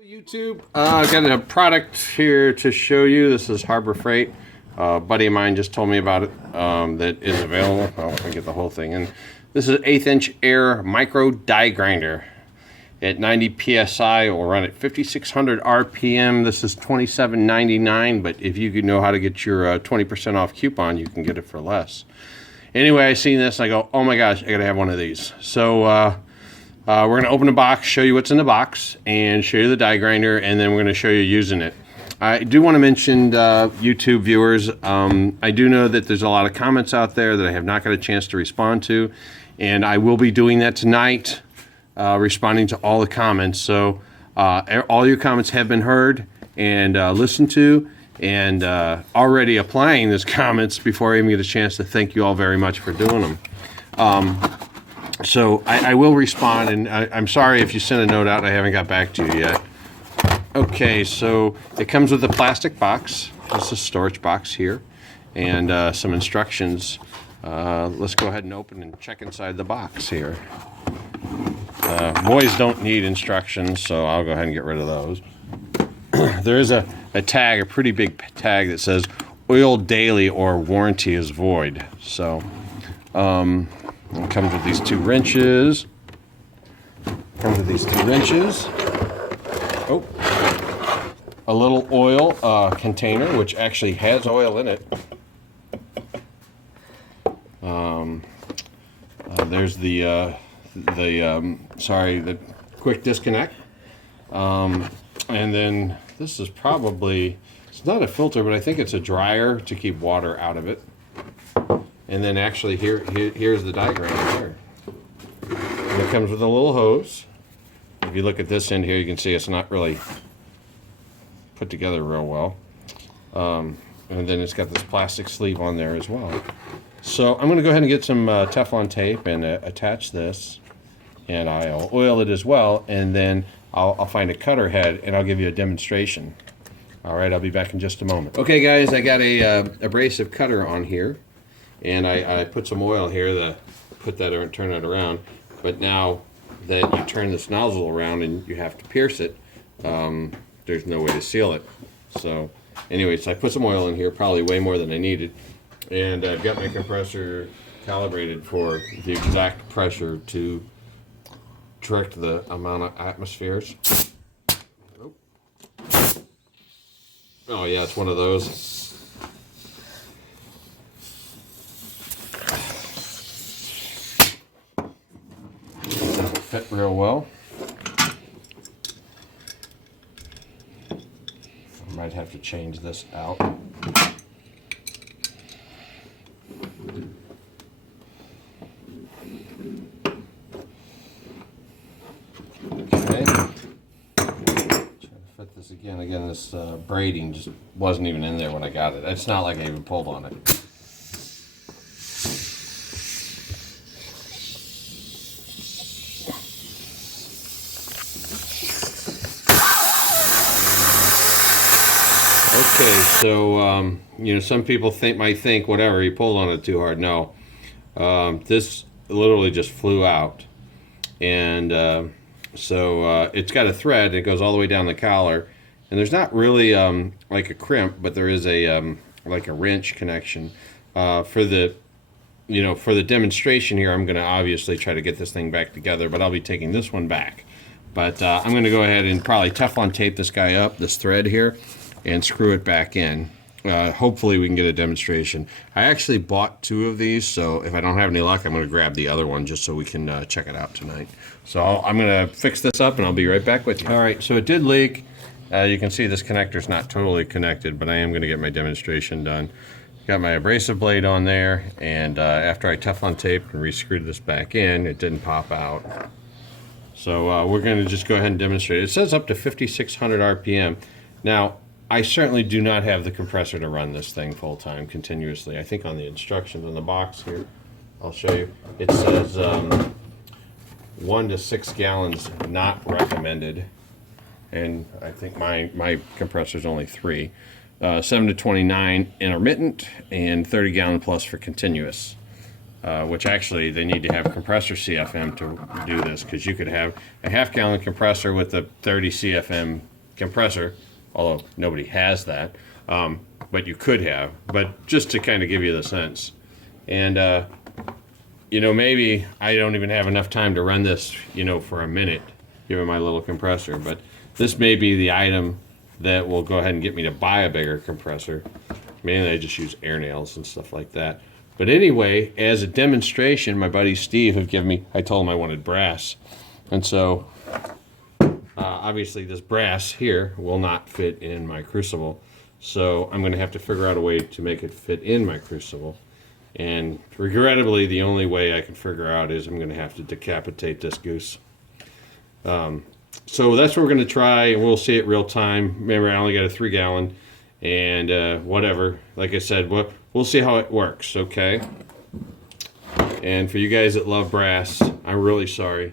YouTube, I've got a product here to show you. This is Harbor Freight. A buddy of mine just told me about it that is available. I'll get the whole thing in. This is an 1/8" air micro die grinder at 90 psi. It will run at 5600 RPM. This is $27.99, but if you know how to get your 20% off coupon, you can get it for less. Anyway, I seen this and I go, oh my gosh, I gotta have one of these. So we're going to open the box, show you what's in the box, and show you the die grinder, and then we're going to show you using it. I do want to mention YouTube viewers, I do know that there's a lot of comments out there that I have not got a chance to respond to, and I will be doing that tonight, responding to all the comments. So all your comments have been heard and listened to, and already applying those comments before I even get a chance to thank you all very much for doing them. So I will respond, and I'm sorry if you sent a note out and I haven't got back to you yet. Okay, so it comes with a plastic box. This is a storage box here, and some instructions. Let's go ahead and open and check inside the box here. Boys don't need instructions, so I'll go ahead and get rid of those. There is a tag, a pretty big tag that says oil daily or warranty is void. So it comes with these two wrenches. Oh, a little oil container, which actually has oil in it. There's the quick disconnect. And then this is probably, it's not a filter, but I think it's a dryer to keep water out of it. And then actually here's the die grinder here. And it comes with a little hose. If you look at this end here, you can see it's not really put together real well. And then it's got this plastic sleeve on there as well. So I'm going to go ahead and get some Teflon tape and attach this. And I'll oil it as well. And then I'll find a cutter head and I'll give you a demonstration. All right, I'll be back in just a moment. Okay, guys, I got a abrasive cutter on here. And I put some oil here to put that or turn it around. But now that you turn this nozzle around and you have to pierce it, there's no way to seal it. So anyways, I put some oil in here, probably way more than I needed. And I've got my compressor calibrated for the exact pressure to direct the amount of atmospheres. Oh yeah, it's one of those. Fit real well. I might have to change this out. Okay. Try to fit this again. Again, this braiding just wasn't even in there when I got it. It's not like I even pulled on it. Okay, so some people might think whatever, you pulled on it too hard. No, this literally just flew out, and so it's got a thread that goes all the way down the collar, and there's not really like a crimp, but there is a like a wrench connection. For the demonstration here, I'm going to obviously try to get this thing back together, but I'll be taking this one back. But I'm going to go ahead and probably Teflon tape this guy up, this thread here, and screw it back in. Hopefully we can get a demonstration. I actually bought two of these, so if I don't have any luck, I'm going to grab the other one just so we can check it out tonight. So I'm going to fix this up and I'll be right back with you. All right, so it did leak. You can see this connector's not totally connected, but I am going to get my demonstration done. Got my abrasive blade on there, and after I Teflon taped and re-screwed this back in, it didn't pop out. So we're going to just go ahead and demonstrate. It says up to 5600 RPM. Now, I certainly do not have the compressor to run this thing full time continuously. I think on the instructions in the box here, I'll show you. It says 1 to 6 gallons not recommended, and I think my compressor is only 3. 7 to 29 intermittent, and 30 gallon plus for continuous. which actually they need to have compressor CFM to do this, because you could have a half-gallon compressor with a 30 CFM compressor, although nobody has that, but you could have, but just to kind of give you the sense. And you know, maybe I don't even have enough time to run this, you know, for a minute, given my little compressor, but this may be the item that will go ahead and get me to buy a bigger compressor. Mainly I just use air nails and stuff like that. But anyway, as a demonstration, my buddy Steve had given me, I told him I wanted brass. And so, obviously this brass here will not fit in my crucible. So I'm going to have to figure out a way to make it fit in my crucible. And regrettably, the only way I can figure out is I'm going to have to decapitate this goose. So that's what we're going to try, and we'll see it real time. Remember, I only got a 3-gallon, and whatever. Like I said, we'll see how it works, okay? And for you guys that love brass, I'm really sorry,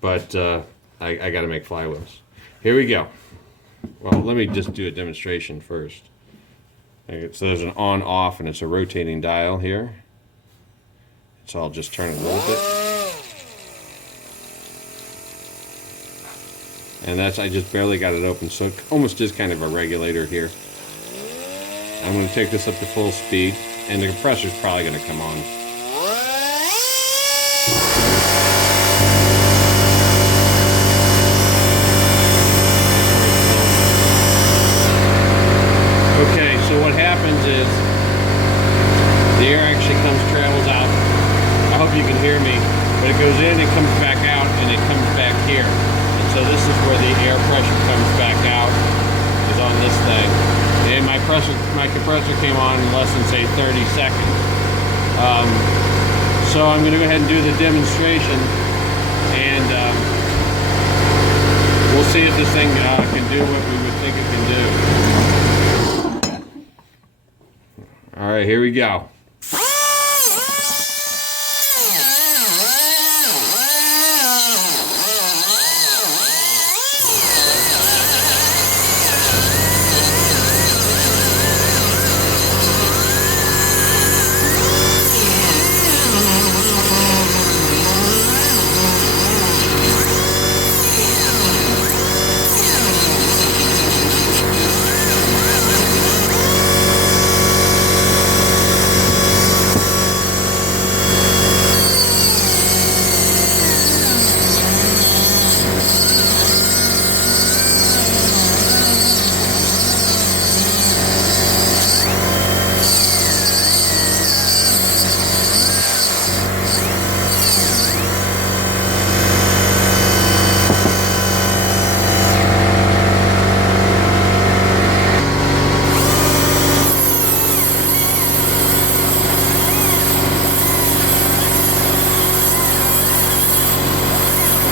but I got to make flywheels. Here we go. Well, let me just do a demonstration first. So there's an on-off, and it's a rotating dial here. So I'll just turn it a little bit. And that's, I just barely got it open, so it almost is kind of a regulator here. I'm going to take this up to full speed, and the compressor's probably going to come on. Okay, so what happens is the air actually travels out. I hope you can hear me, but it goes in, it comes back out, and it comes back here. So this is where the air pressure comes back out, is on this thing. And my compressor came on in less than, say, 30 seconds. So I'm going to go ahead and do the demonstration, and we'll see if this thing can do what we would think it can do. All right, here we go.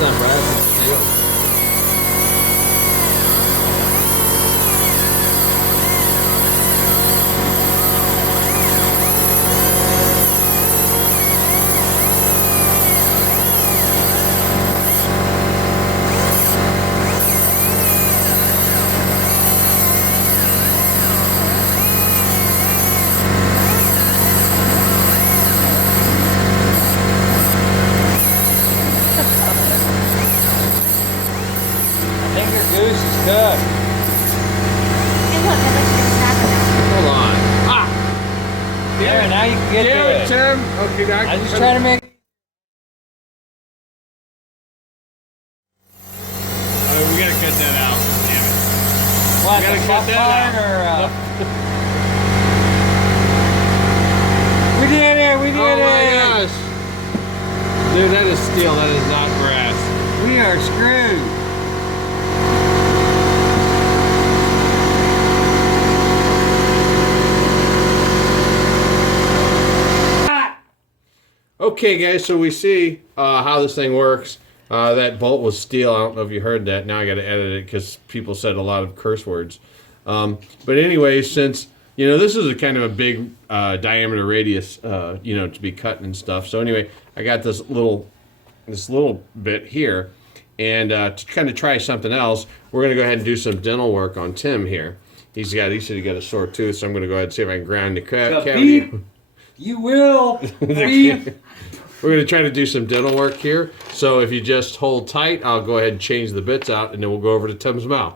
What's up, Brad? Goose is good. And look, I wish there was that. Hold on. Ah! There, now you can get to it. Tim. Okay, now I'm just trying to make... we gotta cut that out. Damn it. What, We gotta the cut that part out. We did it! We did Oh my it! gosh. Dude, that is steel. That is not brass. We are screwed. Okay, guys, so we see how this thing works. That bolt was steel. I don't know if you heard that. Now I got to edit it because people said a lot of curse words. But anyway, since, you know, this is a kind of a big diameter radius, you know, to be cutting and stuff. So anyway, I got this little bit here. And to kind of try something else, we're going to go ahead and do some dental work on Tim here. He said he got a sore tooth, so I'm going to go ahead and see if I can grind the cavity. You will be. We're going to try to do some dental work here. So if you just hold tight, I'll go ahead and change the bits out, and then we'll go over to Tim's mouth.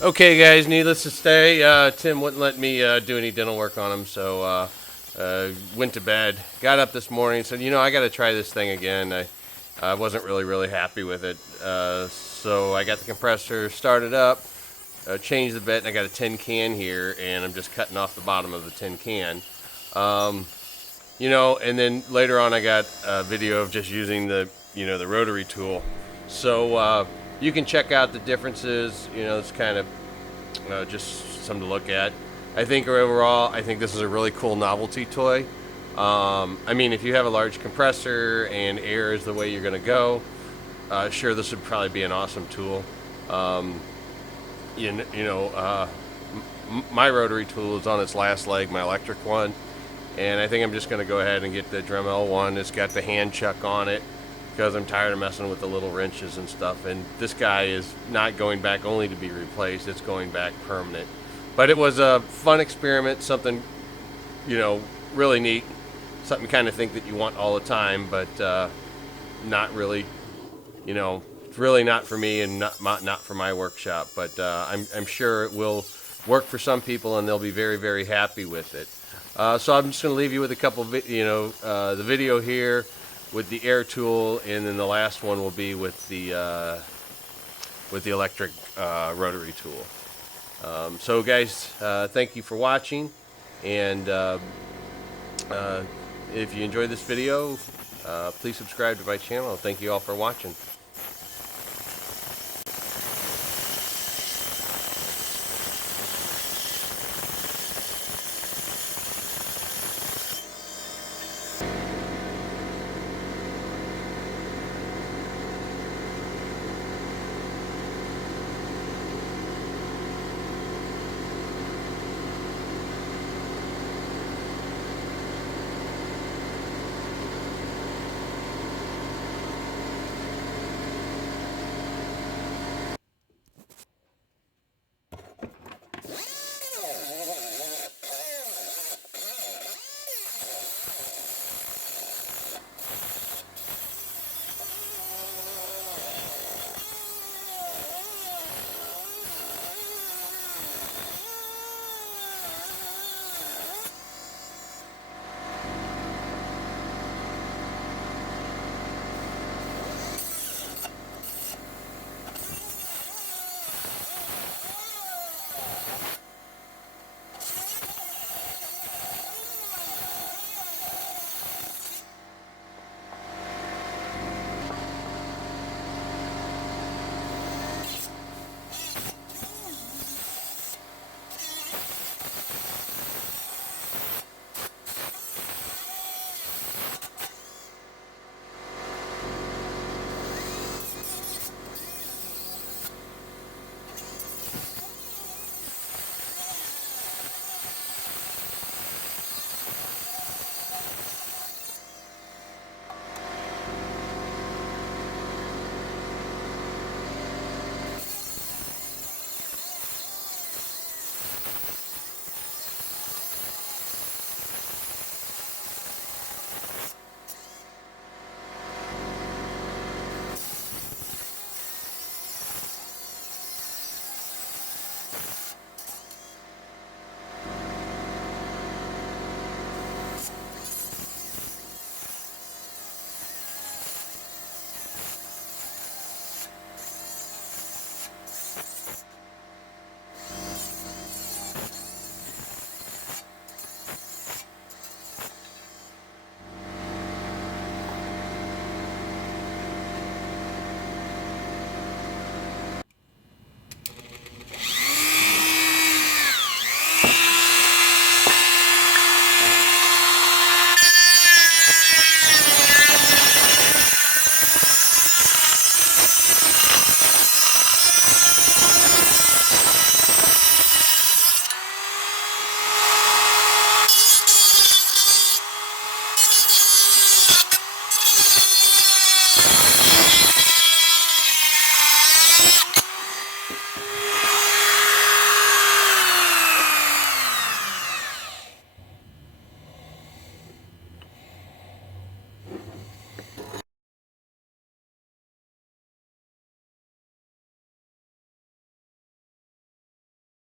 Okay, guys, needless to say, Tim wouldn't let me do any dental work on him, so went to bed. Got up this morning, said, you know, I got to try this thing again. I wasn't really happy with it. So I got the compressor started up, changed the bit, and I got a tin can here, and I'm just cutting off the bottom of the tin can. You know, and then later on I got a video of just using the, you know, the rotary tool. So you can check out the differences. You know, it's kind of just something to look at. I think overall, I think this is a really cool novelty toy. I mean, if you have a large compressor and air is the way you're going to go, sure, this would probably be an awesome tool. My rotary tool is on its last leg, my electric one, and I think I'm just going to go ahead and get the Dremel one. It's got the hand chuck on it because I'm tired of messing with the little wrenches and stuff, and this guy is not going back only to be replaced, it's going back permanent. But it was a fun experiment, something, you know, really neat, something kind of think that you want all the time, but not really, you know, it's really not for me and not for my workshop. But I'm sure it will work for some people, and they'll be very happy with it. So I'm just going to leave you with a couple, the video here with the air tool, and then the last one will be with the electric rotary tool. So guys, thank you for watching, and if you enjoyed this video, please subscribe to my channel. Thank you all for watching.